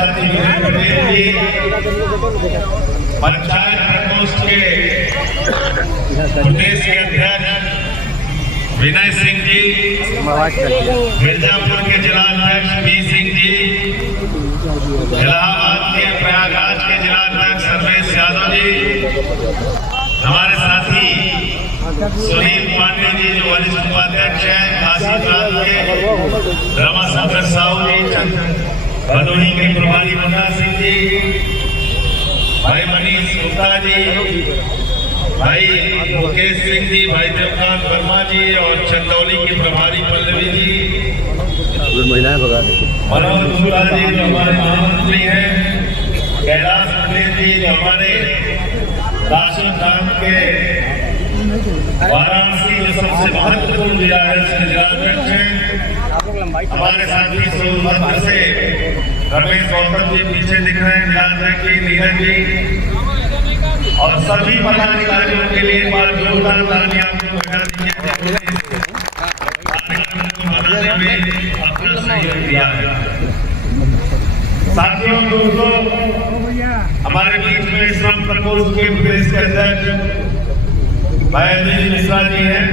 साथी विजय पटेल जी, पंचायत प्रकोष्ठ के प्रदेश के अध्यक्ष विनय सिंह जी, मिर्जापुर के जिला अध्यक्ष बी सिंह जी, इलाहाबाद के प्रयागराज के जिला अध्यक्ष सर्वेश यादव जी, हमारे साथी सुनील पांडे जी जो वरिष्ठ उपाध्यक्ष हैं, काशी प्रांत के रमाशंकर साहू जी, भदोही के प्रभारी मुन्ना सिंह जी, भाई मनीष गुप्ता जी, भाई मुकेश सिंह जी, भाई देवकांत वर्मा जी और चंदौली की प्रभारी पल्लवी जी, मनोज गुप्ता जी जो हमारे महामंत्री हैं, कैलाश पटेल जी जो हमारे राशन धाम के वाराणसी जो सबसे महत्वपूर्ण जिला है उसके जिलाध्यक्ष हैं, हमारे साथी सोनभद्र से रमेश गौतम जी पीछे दिख रहे हैं, जिलाध्यक्ष जी नीरज जी और सभी पदाधिकारियों के लिए एक बार जोरदार तालियां आपको बजा दीजिए मनाने में अपना सहयोग दिया है। साथियों दोस्तों, हमारे बीच में श्रम प्रकोष्ठ के प्रदेश के अध्यक्ष भाई अनिल मिश्रा जी हैं,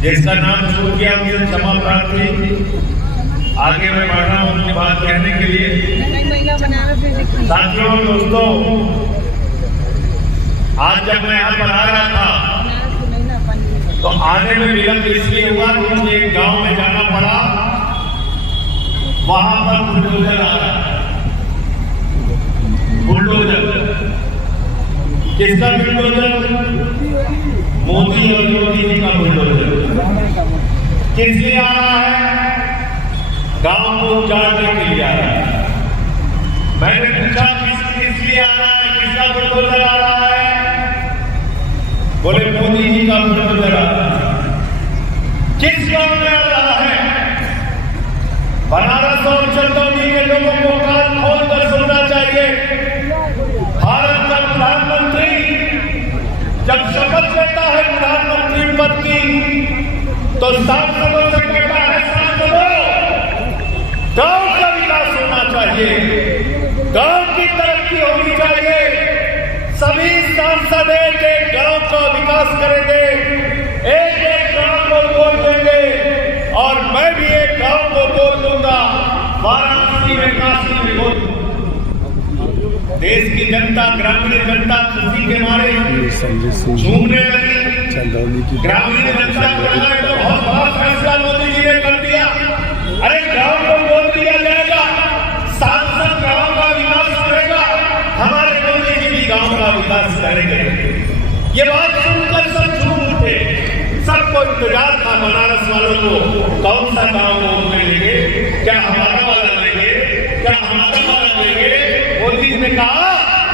जिसका नाम छूट गया उनसे क्षमा प्रार्थी, आगे मैं बढ़ रहा हूँ उनकी बात कहने के लिए। साथियों दोस्तों, आज जब मैं यहाँ पर आ रहा था तो आने में विलंब इसलिए हुआ कि मुझे एक गांव में जाना पड़ा, वहां पर बुलडोजर आ रहा है। बुलडोजर किसका बुलडोजर? मोदी और योगी जी का बुलडोजर। किस लिए आ रहा है? गांव को उजाड़ने के लिए आ रहा है। मैंने पूछा किस लिए आ रहा है, किसका बुलडोजर आ रहा है? बोले मोदी जी का बुलडोजर आ रहा है। किस गांव में आ रहा है? बनारस और चंदौली के लोगों को कान खोलकर सुनना चाहिए। भारत का प्रधानमंत्री जब शपथ लेता है प्रधानमंत्री पद की तो सांसदों से कहता है, सांसदों गांव का विकास होना चाहिए, गांव की तरक्की होनी चाहिए। सभी सांसद एक गांव का विकास करेंगे, एक एक गांव को बोल देंगे और मैं भी एक गांव को बोल दूंगा, वाराणसी में, काशी में बोल दूंगा। देश की जनता, ग्रामीण जनता खुशी के मारे झूमने लगी। ग्रामीण जनता को लगा तो बहुत बड़ा फैसला मोदी जी ने कर दिया। अरे गांव को बोल दिया जाएगा, सांसद गांव का विकास करेगा, हमारे मोदी जी भी गांव का विकास करेंगे। ये बात सुनकर सब झूम उठे। सबको इंतजार था बनारस वालों को, कौन सा गांव को लेंगे, क्या हमारा वाला लेंगे, क्या हमारा वाला लेंगे। मोदी जी ने कहा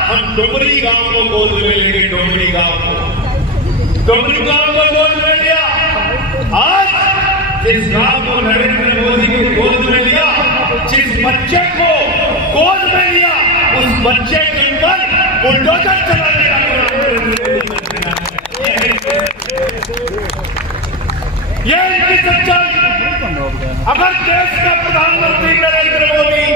हम डोमरी गांव को गोद में लेंगे, डोमरी गांव को, डोमरी गांव को गोद में लिया। आज जिस गांव को नरेंद्र मोदी ने गोद में लिया, जिस बच्चे को गोद में लिया, उस बच्चे के ऊपर बुलडोजर चलाने का ये इनकी सच्चाई। अगर देश का प्रधानमंत्री नरेंद्र मोदी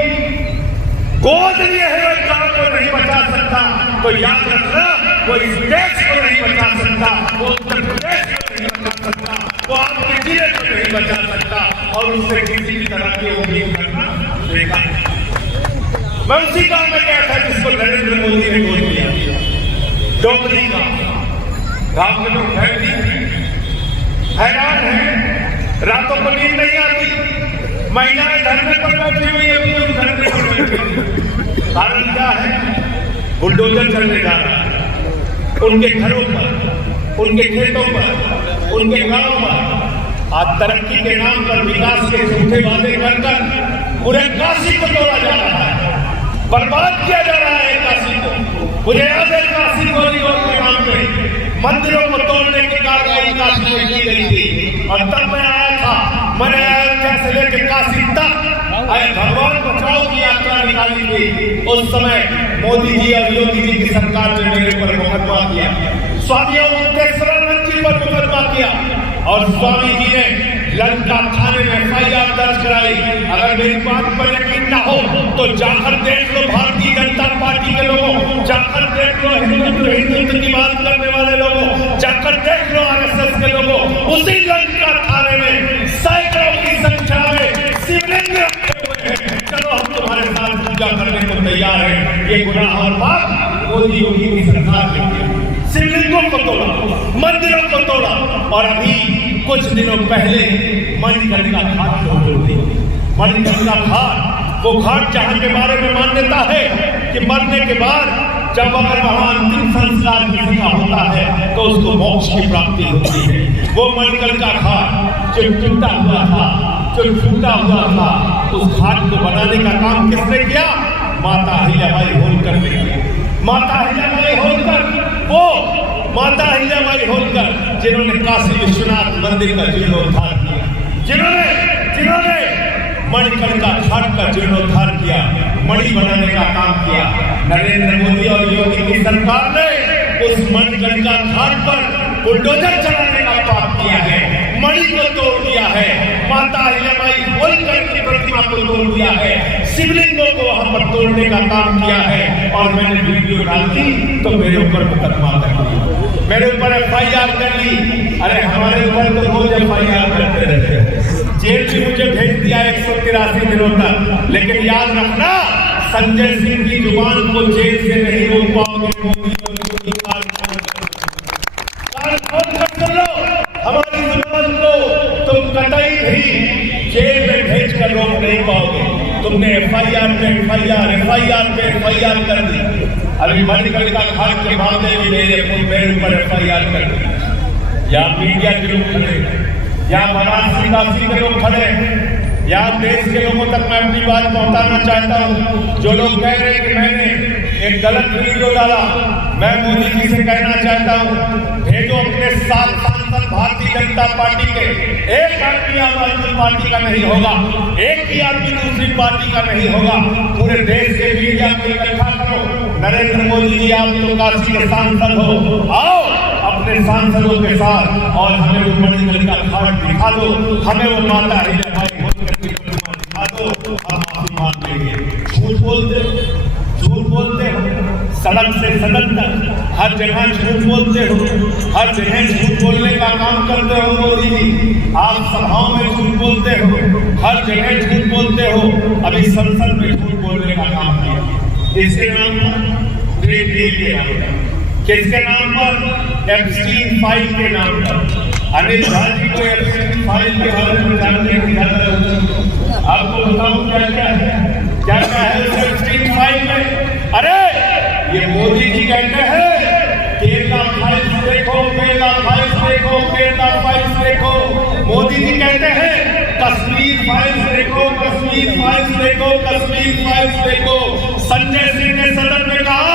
गोद लिए हुए गांव को नहीं बचा सकता तो याद रखना, वो इस देश को नहीं बचा सकता, वो उत्तर प्रदेश को नहीं बचा सकता, वो आपके जिले को नहीं बचा सकता और उससे किसी भी तरह की उम्मीद करना बेकार। मैं उसी गांव में गया था जिसको नरेंद्र मोदी ने गोद लिया, डोमरी गांव के लोग हैरान है, रातों को नींद नहीं आती, महिलाएं धरने पर बैठी हुई है, धरने पर बैठी हुई। कारण क्या है? बुलडोजर चलने जा रहा है उनके घरों पर, उनके खेतों पर, उनके गांव पर। आज तरक्की के नाम पर विकास के झूठे वादे कर पूरे काशी को तोड़ा जा रहा है, बर्बाद किया जा रहा है काशी को। मुझे याद है काशी कॉरिडोर के नाम पे मंदिरों को तोड़ने की कार्रवाई काशी में की गई थी और तब मैं आया था, मैंने अयोध्या से लेकर काशी तक भगवान बचाओ की यात्रा निकाली थी। उस समय मोदी जी और योगी जी की सरकार ने मेरे पर मुकदमा किया, स्वामी मुक्तेश्वरानंद जी पर मुकदमा किया और स्वामी जी ने लंका थाने में FIR दर्ज कराई। अगर मेरी बात पर यकीन न हो तो जाकर देख लो भारतीय जनता पार्टी के लोगों, जाकर देख लो हिंदुत्व की बात करने वाले लोगों, जाकर देख लो RSS के लोगों, उसी लंका थाने में सैकड़ों की संख्या में शिवलिंग रखे हुए हैं। चलो हम तुम्हारे साथ पूजा करने को तैयार हैं। ये गुनाह और पाप मोदी योगी की सरकार ने शिवलिंगों को तोड़ा, मंदिरों को तोड़ा, और अभी कुछ दिनों पहले मणिकर्णिका घाट को तोड़ दिया। मणिकर्णिका घाट, वो घाट जहाँ के बारे में मान्यता है कि मरने के बाद जब अगर वहाँ अंतिम संस्कार किसी का होता है तो उसको मोक्ष की प्राप्ति होती है। वो मणिकर्णिका घाट जो टूटा हुआ था, जो छूटा हुआ था, उस घाट को बनाने का काम किसने किया? माता अहिल्याबाई होलकर ने किया। माता अहिल्याबाई होलकर, वो माता अहिल्याबाई होलकर जिन्होंने काशी विश्वनाथ मंदिर का जीर्णोद्धार किया, जिन्होंने मणिकर्णिका घाट का जीर्णोद्धार किया, मणि बनाने का काम किया। नरेंद्र मोदी और योगी की सरकार ने उस मणिकर्णिका घाट पर बुलडोजर चलाने का पाप किया है, मणि को तोड़ दिया है, माता अहिल्याबाई होलकर की प्रतिमा को तोड़ दिया है, शिवलिंगों को वहां पर तोड़ने का काम किया है। और मैंने वीडियो डाल दी तो मेरे ऊपर मुकदमा कर दिया, मेरे ऊपर FIR कर ली। अरे हमारे ऊपर तो रोज FIR करते रहते हैं। जेल भी मुझे भेज दिया 183 दिनों तक। लेकिन याद रखना, संजय सिंह की जुबान को जेल से नहीं रोक पाओगे। हमारी जुबान को तुम कतई भी जेल में भेज कर रोक नहीं पाओगे। तुमने FIR पे FIR कर दी। अभी मणिकर्णिका घाट के मामले में मेरे ऊपर FIR कर दी। या मीडिया के लोग खड़े, या वाराणसी काशी के लोग खड़े, या देश के लोगों तक मैं अपनी बात पहुंचाना चाहता हूं। जो लोग कह रहे हैं कि मैंने एक गलत वीडियो डाला, मैं मोदी जी से कहना चाहता हूं, भेजो अपने 7 सांसद भारतीय जनता पार्टी के। एक आदमी आम आदमी पार्टी का नहीं होगा, एक ही आदमी दूसरी पार्टी का नहीं होगा। पूरे देश के मीडिया को इकट्ठा करो। नरेंद्र मोदी जी, आप तो काशी के सांसद हो, आओ अपने सांसदों के साथ और हमें वो मणिकर्णिका घाट दिखा दो, हमें वो माता अहिल्याबाई होलकर की प्रतिमा दिखा दो, हम माफी मांग लेंगे। झूठ बोलते हो, सड़क से सदन तक हर जगह झूठ बोलते हो, हर जगह झूठ बोलने का काम करते हो मोदी जी। आप सभाओं में झूठ बोलते हो, हर जगह झूठ बोलते हो। अभी संसद में झूठ बोलने का काम किया। इसके नाम पर ग्रेट डील के नाम पर, किसके नाम पर? एप्स्टीन फाइल के नाम पर। अनिल झा जी को एप्स्टीन फाइल के बारे में जानने की जरूरत। आपको बताऊं क्या क्या है उस एप्स्टीन फाइल में? अरे ये मोदी जी कहते हैं केरला फाइल्स देखो, केरला फाइल्स देखो, केरला फाइल्स देखो। मोदी जी कहते हैं कश्मीर फाइल्स देखो, कश्मीर फाइल्स देखो, कश्मीर फाइल्स देखो। संजय सिंह ने सदन में कहा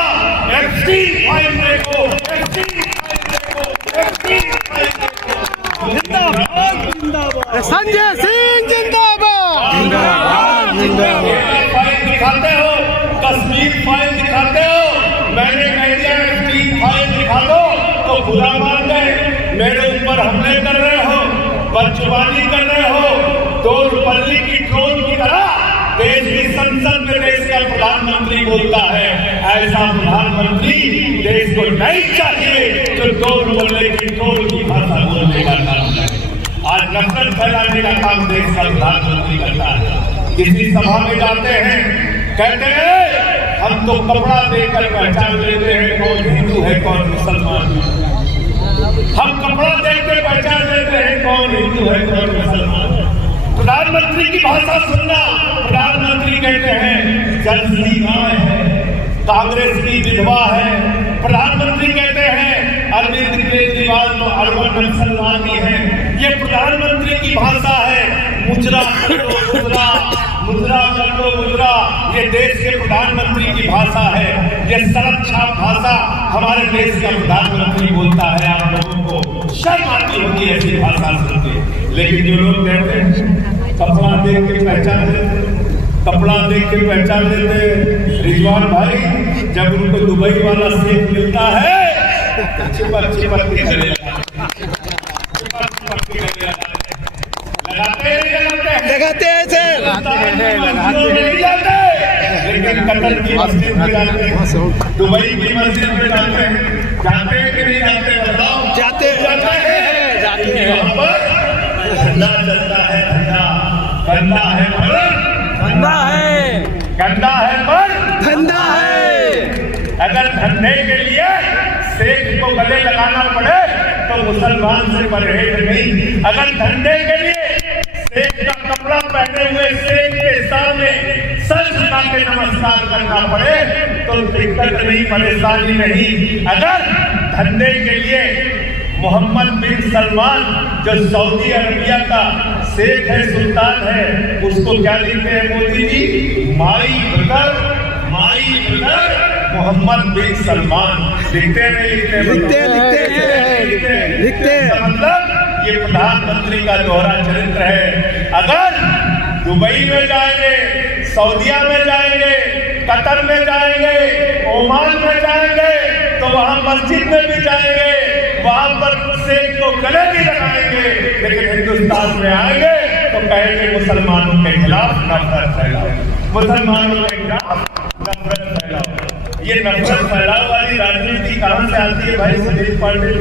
एप्स्टीन फाइल देखो, एप्स्टीन फाइल देखो, एप्स्टीन फाइल देखो। जिंदाबाद जिंदाबाद, संजय सिंह जिंदाबाद जिंदाबाद जिंदाबाद। फाइल दिखाते हो, कश्मीर फाइल दिखाते हो, मैंने कह दिया एप्स्टीन फाइल दिखा दो तो बुरा मान गए। मेरे ऊपर हमले कर रहे हो, बदजुबानी कर रहे हो, दोरपल्ली की ट्रोल की तरह देश की संसद में देश का प्रधानमंत्री बोलता है। ऐसा प्रधानमंत्री देश को नहीं चाहिए जो दोरपल्ली की ट्रोल की भाषा बोलने का काम है। आज नफरत फैलाने का काम देश का प्रधानमंत्री करता है। किसी सभा में जाते हैं, कहते हैं हम तो कपड़ा देकर पहचान लेते हैं कौन हिंदू है कौन मुसलमान है। हम कपड़ा देखकर पहचान लेते हैं कौन हिंदू है कौन मुसलमान है। प्रधानमंत्री की भाषा सुनना। प्रधानमंत्री कहते हैं जर्सी गाय है, कांग्रेस की विधवा है। प्रधानमंत्री कहते हैं अरविंद केजरीवाल तो अरबन नक्सलवादी है। ये प्रधानमंत्री की भाषा है। मुजरा करो मुजरा, मुजरा करो मुजरा, ये देश के प्रधानमंत्री की भाषा है। ये सड़क छाप भाषा हमारे देश का प्रधानमंत्री बोलता है। आप लोगों को शर्म आती होगी ऐसी भाषा सुन के। लेकिन जो लोग कहते हैं कपड़ा देख के पहचान लेते, कपड़ा देख के पहचान लेते। रिजवान भाई जब उनको दुबई वाला सेफ मिलता है चिपक चिपक के चले जाते, लगाते हैं सर, नहीं जाते, लेकिन कतर की मस्जिद में जाते हैं, दुबई की मस्जिद में जाते हैं, जाते हैं कि नहीं जाते बताओ? जाते हैं। वहाँ पर धंधा चलता है, धंधा है पर धंधा है, गंदा है पर धंधा है। अगर धंधे के लिए शेख को गले लगाना पड़े तो मुसलमान से परहेज नहीं। अगर धंधे के लिए शेख का कपड़ा पहने हुए शेख के सामने सर झुका के नमस्कार करना पड़े तो दिक्कत नहीं, परेशानी नहीं। अगर धंधे के लिए मोहम्मद बिन सलमान जो सऊदी अरबिया का शेख है, सुल्तान है, उसको क्या लिखते हैं मोदी जी? माई ब्रदर मोहम्मद बिन सलमान लिखते हैं, लिखते हैं। मतलब ये प्रधानमंत्री का दोहरा चरित्र है। अगर दुबई में जाएंगे, सऊदिया में जाएंगे, कतर में जाएंगे, ओमान में जाएंगे तो वहाँ मस्जिद में भी जाएंगे, वहाँ पर शेख को गले भी लगाएंगे, लेकिन हिंदुस्तान में आएंगे तो कहेंगे मुसलमानों के खिलाफ नफरत फैलाओ, मुसलमानों के खिलाफ नफरत फैलाओ। ये नफरत फैलाओ वाली राजनीति कहाँ से आती है भाई? सुनील पांडे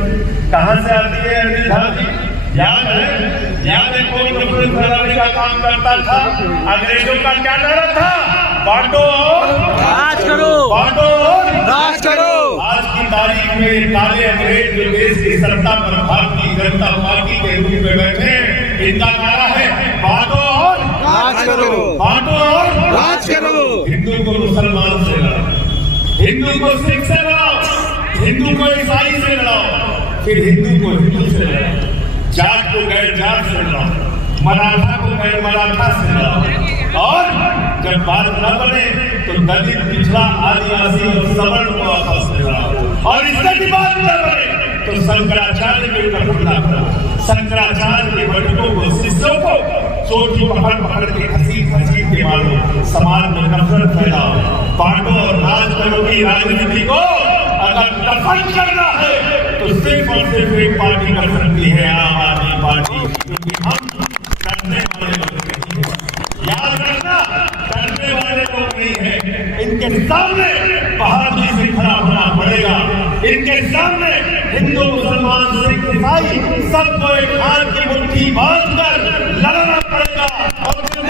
कहाँ से आती है? अनिल जी याद है? याद है कौन नफरत फैलाने का काम करता था? अंग्रेजों का क्या नारा था? बांटो और राज करो, बांटो और राज करो। आज की तारीख में ये काले अंग्रेज जो देश की सत्ता पर भारतीय जनता पार्टी के रूप में बैठे, इनका नारा है बांटो और राज करो, बांटो और राज करो। हिंदू को मुसलमान से लड़ाओ, हिंदू को सिख से लड़ाओ, हिंदू को ईसाई से लड़ाओ, फिर हिंदू को हिंदू से लड़ाओ, जाट को गैर जाट से लड़ाओ, मराठा को गैर मराठा से लड़ाओ। और जब बात न बने तो दलित, पिछड़ा, आदिवासी और सवर्ण को आपस में लड़ाओ। और इससे भी बात न बने तो शंकराचार्य के ऊपर हमला करो, शंकराचार्य के भक्तों को, शिष्यों को चोटी पकड़ के घसीट के मारो, समाज में नफरत फैलाओ, बांटो और राज करो की राजनीति को अगर दफन करना है तो सिर्फ और सिर्फ एक पार्टी कर सकती है, आम आदमी पार्टी, क्योंकि हम करने वाले लोग नहीं हैं। याद रखना, करने वाले लोग नहीं है। इनके सामने बहादुरी से खड़ा होना पड़ेगा, इनके सामने हिंदू, मुसलमान, सिख, ईसाई सबको एक हाथ की मुट्ठी बांधकर लड़ना पड़ेगा और सब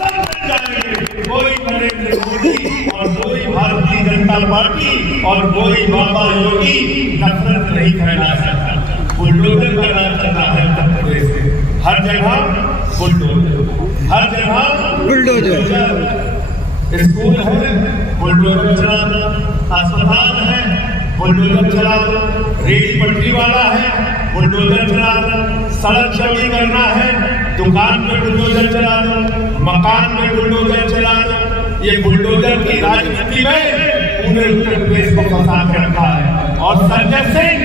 बन जाएंगे। कोई नरेंद्र मोदी और कोई भारतीय जनता पार्टी और कोई बाबा योगी नफरत नहीं फैला सकता। बुलडोजर का राज चल रहा है उत्तर प्रदेश में, हर जगह बुलडोजर, हर जगह बुलडोजर। स्कूल है बुलडोजर चला दो, अस्पताल है बुलडोजर चला दो, रेल पटरी वाला है बुलडोजर चला दो, सड़क चौड़ी करना है दुकान में बुलडोजर चला दो, मकान में बुलडोजर चला दो। ये बुलडोजर की राजनीति में पूरे उत्तर प्रदेश को फंसा के रखा है। और संजय सिंह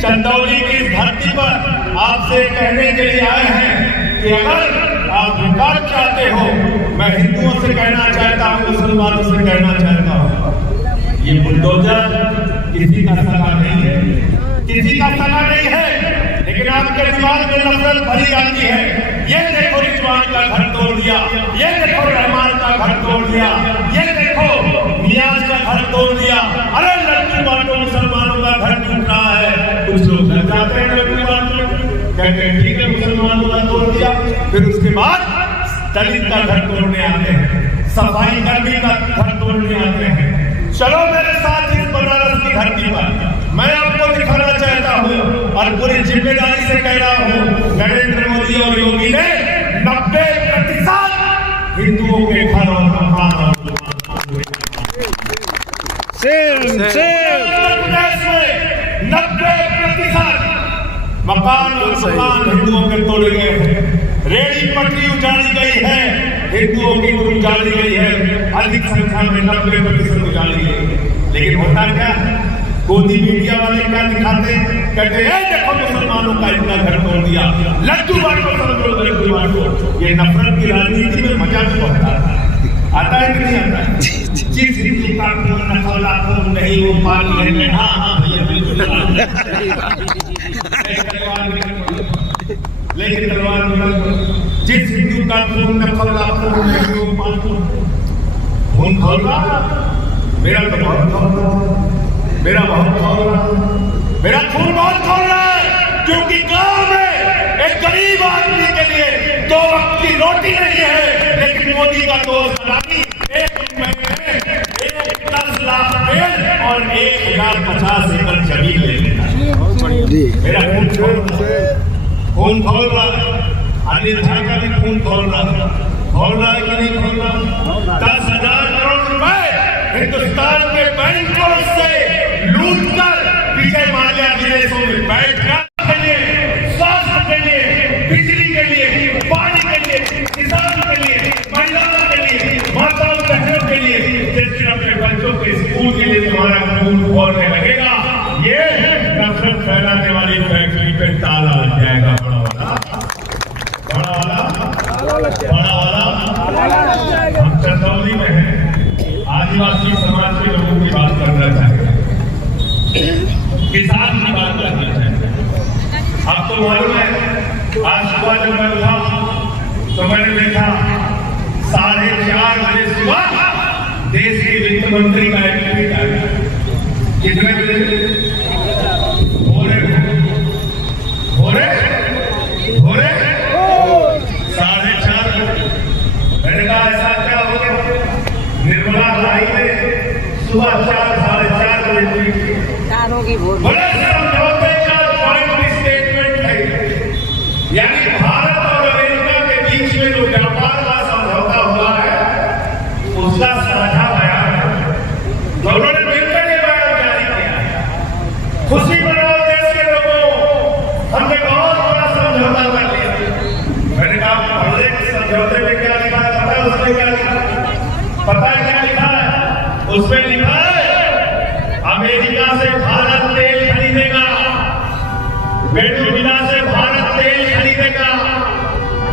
चंदौली की इस धरती पर आपसे कहने के लिए आए हैं कि अगर आप विकास चाहते हो, मैं हिंदुओं से कहना चाहता हूँ, मुसलमानों से कहना चाहता हूँ, ये बुलडोजर किसी का सगा नहीं है, किसी का सगा नहीं है, लेकिन आपके दिमाग में नफरत भरी आती है। ये देखो रिजवान का घर तोड़ दिया, ये देखो रहमान का घर तोड़ दिया, ये देखो नियाज का घर तोड़ दिया। अरे लड्डू बांटो, मुसलमानों का घर टूट रहा है। कुछ लोग डर जाते हैं लड्डू बांटो, कहते हैं ठीक है मुसलमानों का तोड़ दिया, फिर उसके बाद दलित का घर तोड़ने आते हैं, सफाई कर्मी का घर तोड़ने आते हैं। चलो मेरे साथ इस बनारस की धरती पर मैं आपको दिखाना चाहता हूँ और पूरी जिम्मेदारी से कह रहा हूँ, नरेंद्र मोदी और योगी ने 90% हिंदुओं के घर और मकान और 90% मकान और मकान हिंदुओं के तोड़े गए हैं। रेडी पटरी उजाड़ी गई है, हिंदुओं की उजाड़ी गई है, अधिक संख्या में 90% उजाड़ी गई है। लेकिन होता क्या है, गोदी मीडिया वाले क्या दिखाते हैं, कहते हैं देखो मुसलमानों का इतना घर तोड़ दिया, लड्डू बांटो, समझो लड्डू बांटो। ये नफरत की राजनीति में मजा भी आता है कि नहीं आता है? जिस हिंदू का खून नखौला खून नहीं वो पानी है। हाँ भैया बिल्कुल, लेकिन तलवार जिस हिंदू उनका खून न खौला खून खोल रहा, मेरा तो बहुत खोल रहा, मेरा बहुत खोल रहा, मेरा खून बहुत खोल रहा है, क्योंकि गांव में एक गरीब आदमी के लिए 2 वक्त की रोटी नहीं है, लेकिन मोदी का दोस्त बनानी 1 महीने में 10 लाख तेल और 1050 एकड़ जमीन ले लेना। मेरा खून खोल रहा है, अनिल झा का भी खून खोल रहा है कि नहीं खोल रहा? 10,000 करोड़ रुपए हिंदुस्तान के बैंकों से लूटकर विजय माल्या विदेशों में बैठकर के लिए, स्वास्थ्य के लिए, बिजली के लिए, पानी के लिए, किसान के लिए, महिलाओं के लिए, माताओं बहनों के लिए, जैसे अपने बच्चों के स्कूल के लिए तुम्हारा खून खोलने लगेगा, ये नफरत फैलाने वाली फैक्ट्री पे ताला लग जाएगा। बड़ा वाला हम चंदौली में हैं, आदिवासी समाज के लोगों की बात करना चाहेंगे, किसान की बात करना चाहेंगे। आपको मालूम है, आज सुबह जब मैं उठा तो मैंने देखा 4:30 बजे सुबह देश के वित्त मंत्री का एक ट्वीट आया। कितने बजे? भोरे 4:30। मैंने कहा ऐसा क्या हो गया? निर्मला लाई ने सुबह 4-4:30 बजे बड़े समझौते का जॉइंट स्टेटमेंट है, यानी भारत और अमेरिका के बीच में जो व्यापार का समझौता हुआ है उसका साझा बयान है, दोनों ने मिलकर ये बयान जारी किया। खुशी मनाओ देश के लोगों, हमने बहुत बड़ा समझौता कर लिया। मैंने कहा समझौते में क्या लिखा है पता है? उसमें क्या लिखा है? पता है क्या लिखा है? उसमें लिखा है अमेरिका से भारत तेल खरीदेगा, वेनेजुएला से भारत तेल खरीदेगा,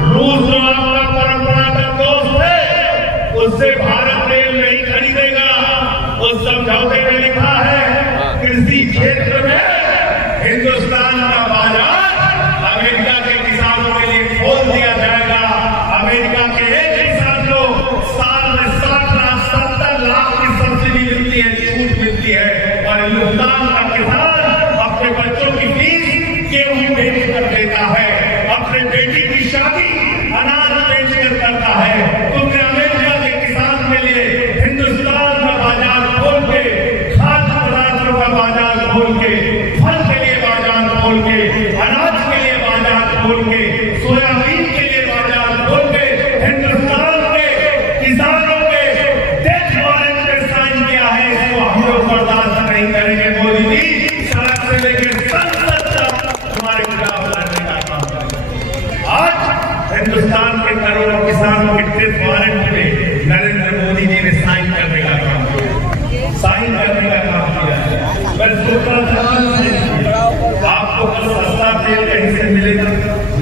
रूस जो आपका परंपरागत दोस्त है उससे भारत तेल नहीं खरीदेगा। उस समझौते में लिखा है कृषि क्षेत्र में हिंदुस्तान का बाजार अमेरिका के किसानों के लिए खोल दिया जाएगा। अमेरिका के एक किसान को साल में 60-70 लाख की सब्सिडी मिलती है, छूट मिलती है, और हिंदुस्तान का किसान अपने बच्चों की फीस गेहूं बेच कर देता है, अपने बेटी की शादी अनाज बेच कर करता है। तुमने अमेरिका के किसान के लिए हिंदुस्तान का बाजार खोल के, खाद्य पदार्थों का बाजार खोल के, फल के लिए बाजार खोल के, अनाज के लिए बाजार खोल के, सोयाबीन के लिए बाजार खोल के हिंदुस्तान के किसानों के डेथ वारंट पे साइन किया है। इसको हम लोग बर्दाश्त नहीं करेंगे। मोदी जी सड़क से लेकर संसद तक हमारे खिलाफ लड़ने का काम करेंगे। आज हिंदुस्तान के करोड़ों किसानों के डेथ वारंट पे नरेंद्र मोदी जी ने साइन करने का काम किया, साइन करने का काम किया। मैं सोच रहा था आपको सस्ता तेल कहीं से मिलेगा,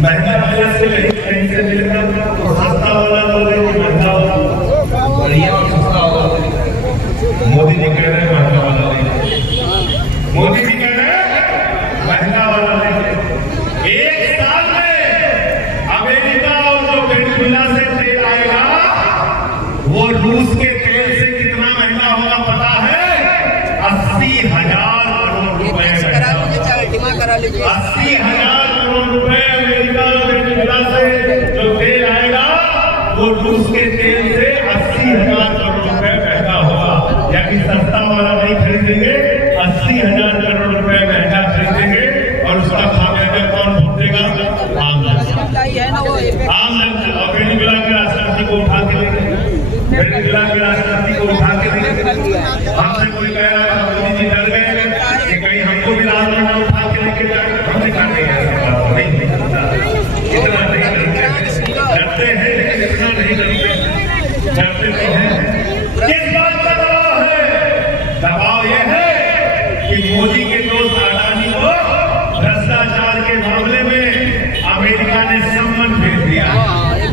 महंगा तेल से कहीं से मिलेगा, तो सस्ता वाला बोले कि महंगा वाला, बढ़िया सस्ता वाला। मोदी जी कह रहे हैं महंगा वाला लेंगे, मोदी जी कह रहे हैं महंगा वाला लेंगे। एक साल में अमेरिका और जो वेनेजुएला से तेल आएगा वो रूस के तेल से कितना महंगा होगा पता है? 80,000 करोड़ रुपए। 80,000 करोड़ रुपए अमेरिका और वेनेजुएला से जो तेल आएगा वो रूस के तेल से 80,000 करोड़ रुपए महंगा होगा। यानी सस्ता वाला नहीं खरीदेंगे, 80,000 करोड़ रुपए महंगा खरीदेंगे, और उसका खामियाजा कौन भुगतेगा? आम जनता। और वेनेजुएला के राष्ट्रपति को उठा के देंगे, वेनेजुएला के राष्ट्रपति को उठा के देंगे। हमसे कोई कह रहा है मोदी जी डर गए कि कहीं हमको भी राज में उठा के लेके जाए, हमने कहा नहीं है, इतना नहीं डरते हैं, लेकिन इतना नहीं डरते नहीं हैं। किस बात का दबाव है? दबाव यह है कि मोदी के दोस्त अडानी को भ्रष्टाचार के मामले में अमेरिका ने सम्मन भेज दिया,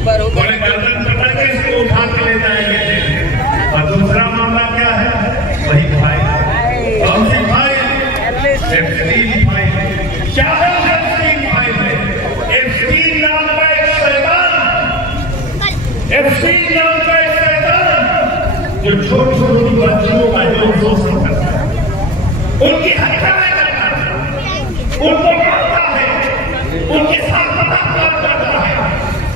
बोले गर्दन पकड़ के इसको उठा के ले जाएंगे। और दूसरा मामला क्या है? वही फाइल, कौन सी फाइल? Epstein file. क्या है एप्स्टीन फाइल में? एप्स्टीन नाम का एक शैतान छोटी छोटी बच्चियों का जो शोषण करता है, उनकी हत्याएं करता है, उनको मारता है, उनके साथ बलात्कार करता है,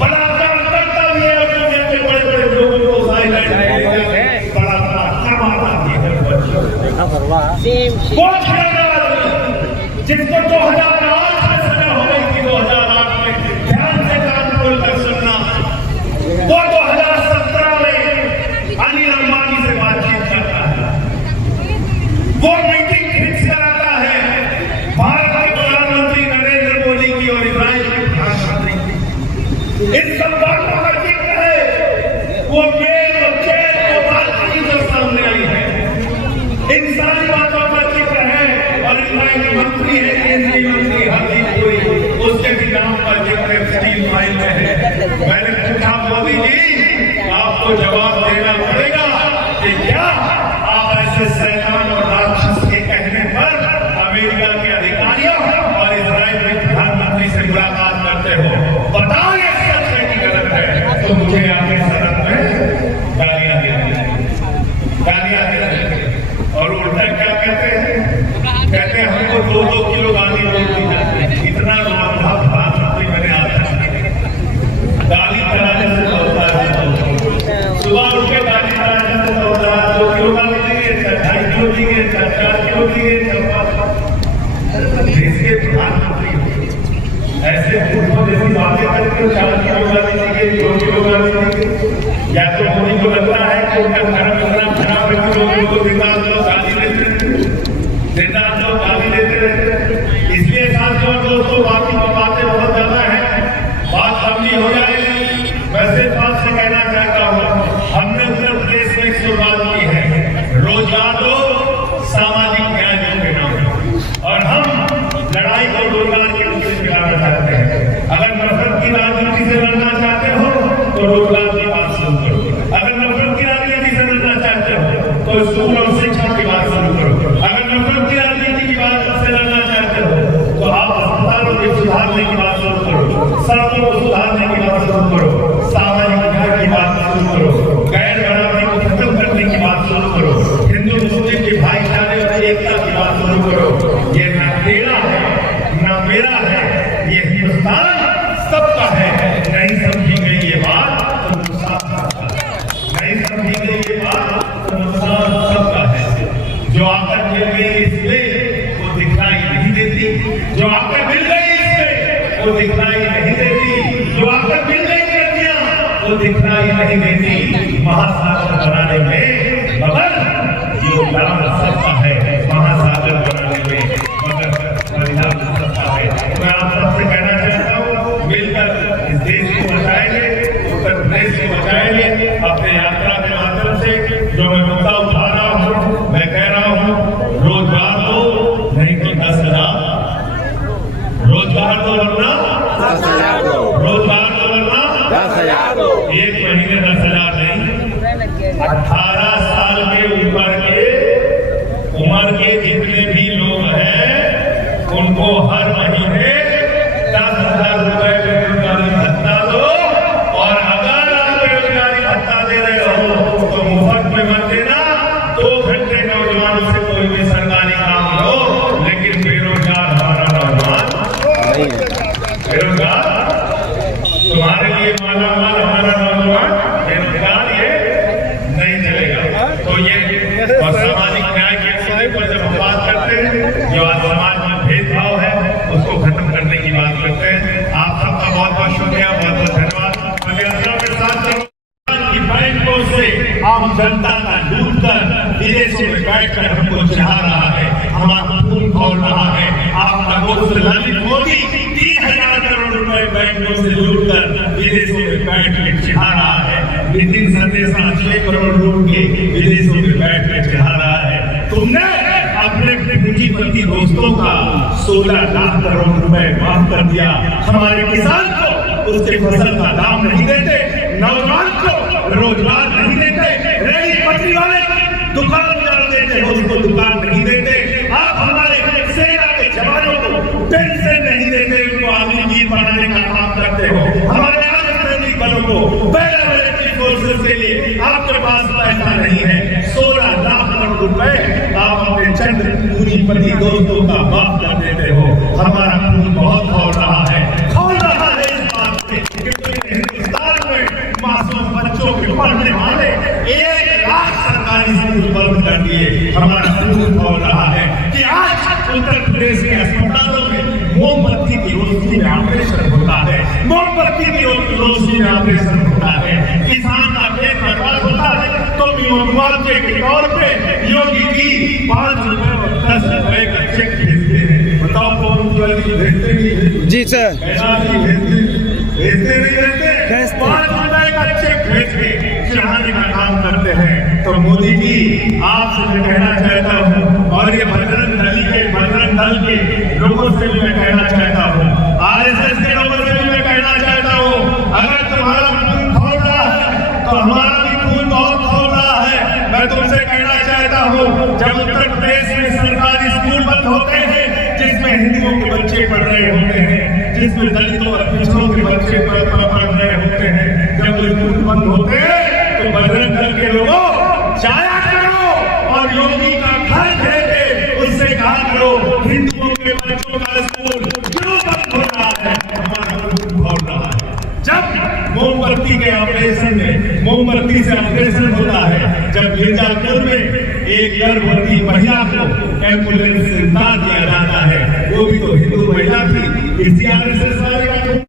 बलात्कार करता भी है और दुनिया के बड़े बड़े लोगों को साइलेंट बलात्कार करवाता भी है बच्चों। वो जिसको 2008 में सजा हो गई थी, 2008 में ध्यान से कान खोलकर सुनना, वो 2017 में अनिल अंबानी से बातचीत करता है, वो मीटिंग फिक्स कराता है भारत के प्रधानमंत्री नरेंद्र मोदी की और इजराइल के प्रधानमंत्री की। इन सब बातों का जिक्र है, वो मेल और चैन और बातचीत जो सामने आई है, इन सारी बातों का जिक्र है। और इजराइल मंत्री है, केंद्रीय मंत्री हरदीप पुरी, उसके भी नाम का जिक्र स्टील फाइल में है। मैंने पूछा मोदी जी, आपको जवाब देना पड़ेगा कि क्या आप ऐसे शैतान और राक्षस के कहने पर अमेरिका के अधिकारियों और इजराइल के प्रधानमंत्री से मुलाकात करते हो? बताओ ये सच है कि गलत है? तो मुझे आपके सदन में गालियां देते और उल्टा क्या कहते हैं? कहते हैं हमको 2-2 किलो गाली बोल दी जाती है। इतना प्रधानमंत्री मैंने आज तक नहीं देखा। गाली तराजू से होता है, सुबह उठ के गाली तराजू से होता है, 2 किलो गाली देंगे, 2.5 किलो देंगे, 4 किलो देंगे, इसके प्रधानमंत्री ऐसे मूर्खों जैसी बातें करके 4 किलो गाली देंगे, 2 किलो गाली देंगे। या तो मोदी को लगता है कि उनका धर्म इतना खराब है कि लोग उनको गाली देते रहते हैं। इसलिए साथियों और दोस्तों, बाकी बातें बहुत ज्यादा है, बात लंबी हो जाएगी। वैसे बात से कहना चाहता हूँ, हमने उत्तर प्रदेश में एक शुरुआत की है, रोजगार दो, सामाजिक न्याय दो के नाम, और हम लड़ाई को रोजगार के रूप में मिलाना चाहते हैं। अगर नफरत की राजनीति से लड़ना चाहते हो तो रोजगार की बात शुरू करो। अगर नफरत की राजनीति से लड़ना चाहते हो तो स्कूल और शिक्षा की बात शुरू करो। अगर नफरत की राजनीति की बात से लड़ना चाहते हो तो आप अस्पतालों को सुधारने की बात शुरू करो, सड़कों को सुधारने की बात शुरू करो, सामाजिक न्याय की बात शुरू करो, गैर बराबरी को खत्म करने की बात शुरू करो, हिंदू मुस्लिम के भाईचारे और एकता की बात शुरू करो। ये न तेरा है न मेरा है, ये हिंदुस्तान सबका है। नहीं समझी गई ये बात तो नुकसान सबका है, नहीं समझी गई ये बात तो नुकसान सबका है। जो आकर मिल गई इसमें वो दिखलाई नहीं देती, जो आकर मिल गई इसमें वो दिखलाई नहीं देती, जो आकर मिल गई लड़कियां वो दिखलाई नहीं देती। महासागर बनाने में मगर योगदान सबका है, महासागर बनाने में मगर परिणाम सबका है। मैं आप सबसे कहना चाहता हूँ, मिलकर इस देश को बचाएंगे, उत्तर प्रदेश को बचाएंगे। अपने यात्रा के माध्यम से जो मैं मुद्दा उठा रहा हूँ, मैं कह रहा हूँ, रोजगार दो, नहीं तो 10,000 रोजगार दो, वरना 10,000 दो, रोजगार दो, वरना 10,000 दो। 1 महीने 10,000 नहीं, 18 साल के ऊपर के उम्र के जितने भी लोग हैं उनको हर महीने 10,000 रुपए बेरोजगारी भत्ता दो। और अगर आप बेरोजगारी भत्ता दे रहे हो तो मुफ्त में मत देना, 2 घंटे नौजवानों से कोई भी सरकारी काम लो, लेकिन बेरोजगार हमारा नौजवान बेरोजगार तुम्हारे लिए माला माल हमारा नौजवान बेरोजगार, ये नहीं चलेगा। तो ये और सामाजिक न्याय के मुद्दे पर जब हम बात करते हैं, जो आज समाज में भेदभाव है उसको खत्म करने की बात करते हैं। आप सबका बहुत बहुत शुक्रिया, बहुत बहुत धन्यवाद। यात्रा के साथ की बैंकों से आम जनता का लूट कर विदेशों में बैठकर हमको चाह रहा है, हमारा खून खोल रहा है। आपका दोस्त ललित मोदी 3,000 करोड़ रुपए बैंकों से लूट कर विदेशों में बैठ कर चाह रहा है। नितिन संदेशा 6 करोड़ लूट के विदेशों में बैठ कर चाह रहा है। तुमने अपने पूंजीपति दोस्तों का 16 लाख करोड़ रुपए माफ कर दिया। हमारे किसान को उसके फसल का दाम नहीं देते, नौजवान को रोजगार नहीं देते, रेहड़ी पटरी वाले दुकान डाल देते, उसको दुकान नहीं देते। आप हमारे सेना के जवानों को पेंशन नहीं देते, उनको आगे बढ़ाने का काम करते हो। हमारे जवानों को, पैरामिलिट्री फोर्सेस के लिए आपके पास पैसा नहीं है। 16 लाख करोड़ रुपए आप अपने चंद पूंजीपति दोस्तों का माफ कर देते हो। हमारा खून बहुत खौल रहा है इस बात से कि पूरे हिंदुस्तान में मासूम बच्चों के पढ़ने वाले 1 लाख सरकारी स्कूल बंद कर दिए। हमारा खून खौल रहा है कि आज उत्तर प्रदेश के अस्पतालों में मोमबत्ती की रोशनी में ऑपरेशन होता है, मोमबत्ती की रोशनी में ऑपरेशन होता है। किसान का खेत बर्बाद होता है तो मुआवजे के तौर पे योगी जी 5 रुपए और 10 रुपए का चेक भेजते हैं। बताओ कौन भेजते नहीं? जी सर, भेजते नहीं रहते। 5 रुपए का चेक भेज के चढ़ाने का काम करते हैं। तो मोदी जी आपसे मैं कहना चाहता हूँ, और ये बजरंग दल के लोगों से भी मैं कहना चाहता हूँ, RSS के लोगों से भी मैं कहना चाहता हूँ, अगर तुम्हारा खून खौल रहा है तो हमारा भी खून बहुत खौल रहा है। मैं तुमसे कहना चाहता हूँ, जब उत्तर प्रदेश में सरकारी स्कूल बंद होते हैं जिसमें हिंदुओं के बच्चे पढ़ रहे होते हैं, जिसमें दलितों और पिछड़ों के बच्चे पढ़ रहे होते हैं, जब स्कूल बंद होते हैं तो बजरंग दल के लोगों जाया करो और योगी का घर घेरे उससे कहा करो हिंदुओं के बच्चों का स्कूल क्यों बंद हो रहा है? हमारा खून खौल रहा है। जब मोमबत्ती के ऑपरेशन में मोमबत्ती से ऑपरेशन होता है, जब मिर्जापुर में एक गर्भवती महिला को एम्बुलेंस से ना दिया जाता है, वो भी तो हिंदू महिला थी। इसी RSS वाले का